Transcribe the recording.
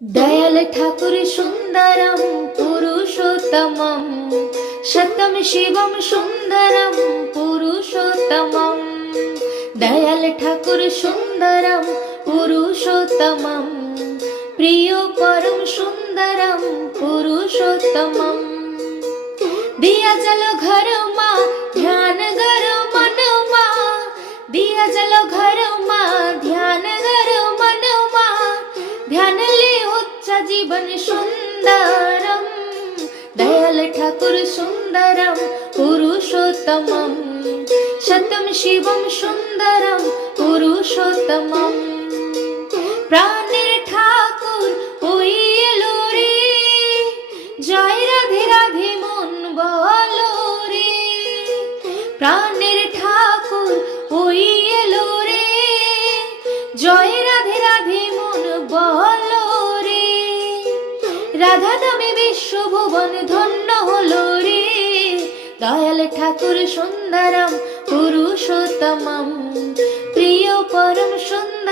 दयाल ठाकुर सुंदरम पुरुषोत्तमं शतम शिवम सुंदरम पुरुषोत्तमं दयाल ठाकुर सुंदरम पुरुषोत्तमं प्रिय परम सुंदरम पुरुषोत्तमं दिया चलो घर मा ध्यान करो मन मा दिया चलो घर मा ध्यान करो मन मा ध्यान ले उच्च जीवन सुंदरम दयाल ठाकुर सुंदरम पुरुषोत्तमं शतम शिवम सुंदरम पुरुषोत्तमं प्राणेर ठाकुर ওই এলো রে জয় রাধে রাধে মন বলো রে প্রাণের ঠাকুর ওই এলো রে জয় রাধে রাধে মন বলো রে রাধা নামে বিশ্বভুবন ধন্য হলো রে দয়াল ঠাকুর সুন্দরম পুরুষোত্তমম প্রিয় পরম সুন্দর